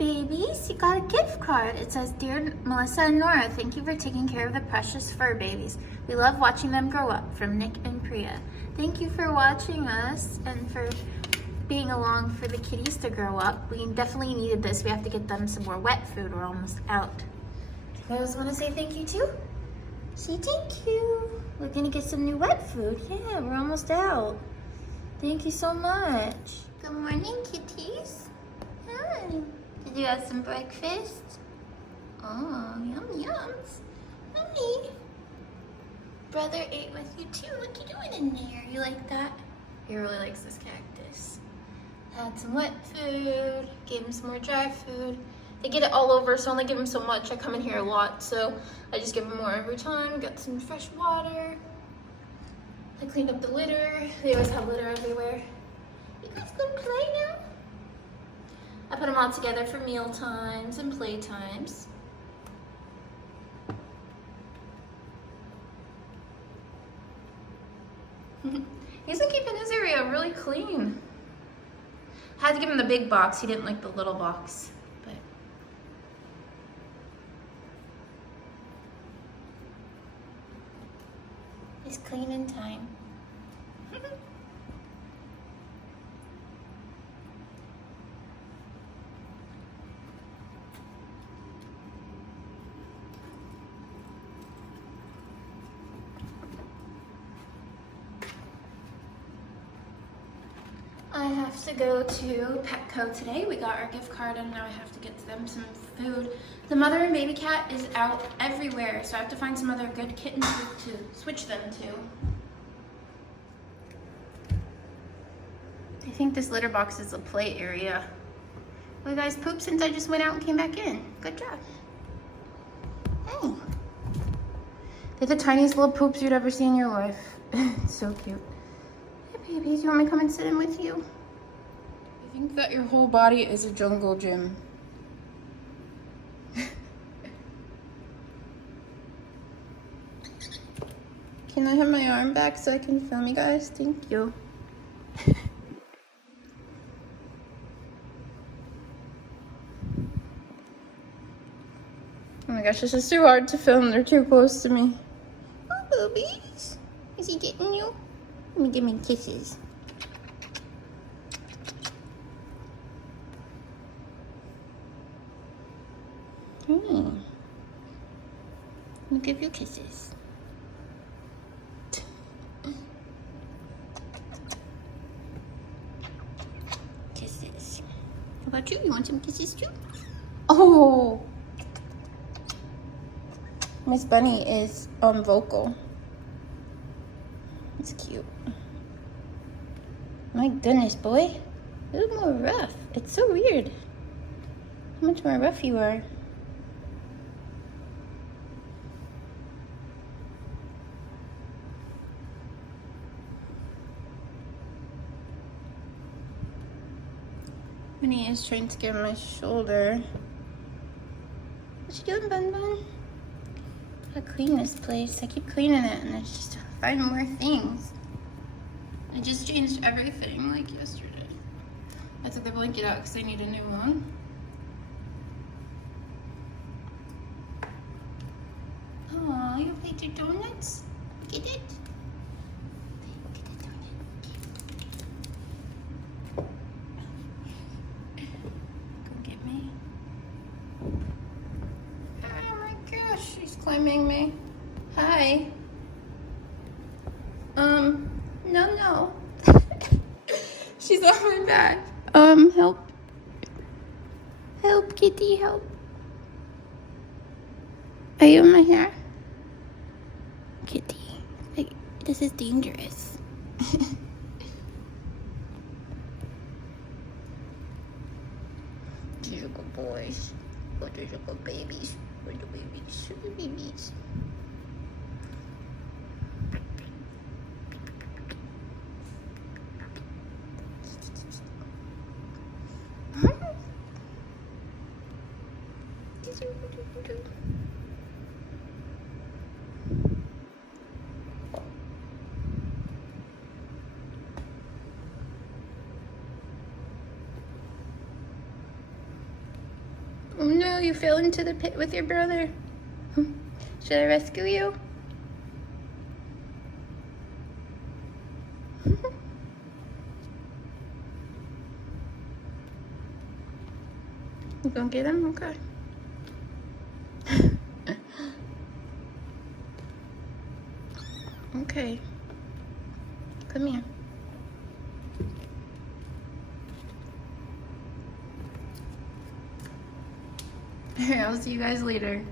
babies. You got a gift card. It says, "Dear Melissa and Nora, thank you for taking care of the precious fur babies. We love watching them grow up." From Nick and Priya. Thank you for watching us and for being along for the kitties to grow up. We definitely needed this. We have to get them some more wet food. We're almost out. You guys want to say thank you too? Say thank you. We're gonna get some new wet food. Yeah, we're almost out. Thank you so much. Good morning, kitties. Hi. Did you have some breakfast? Oh, yum yums. Hi. Brother ate with you too. What you doing in there? You like that? He really likes this cactus. Had some wet food. Gave him some more dry food. They get it all over, so I only give him so much. I come in here a lot, so I just give him more every time. Got some fresh water. I cleaned up the litter. They always have litter everywhere. You guys gonna play now? I put them all together for meal times and play times. He's been keeping his area really clean. I had to give him the big box. He didn't like the little box. But it's cleaning time. I have to go to Petco today. We got our gift card and now I have to get them some food. The mother and baby cat is out everywhere, so I have to find some other good kittens to switch them to. I think this litter box is a play area. Well, you guys pooped since I just went out and came back in. Good job. Hey. They're the tiniest little poops you'd ever see in your life. So cute. Babies, you want me to come and sit in with you? I think that your whole body is a jungle gym. Can I have my arm back so I can film you guys? Thank you. Oh my gosh, this is too hard to film. They're too close to me. Oh, boobies. Is he getting you? Let me give me kisses. Let me give you kisses. Kisses. How about you? You want some kisses too? Oh! Miss Bunny is vocal. It's cute. My goodness, boy. A little more rough. It's so weird how much more rough you are. Minnie is trying to get my shoulder. What you doing, Bun Bun? I gotta clean this place. I keep cleaning it and it's just find more things. I just changed everything like yesterday. I took the blanket out because I need a new one. Aw, you played your donuts? Get it? Get the donut. Go get me. Oh my gosh, she's climbing me. Hi. No. She's on my back. Help. Help, kitty, help. Are you in my hair? Kitty, like, this is dangerous. These are good boys. Oh, these are good babies. Where are the babies? Where are the babies? Oh no, you fell into the pit with your brother. Should I rescue you? You gonna get him? Okay. Okay. Come here. I'll see you guys later.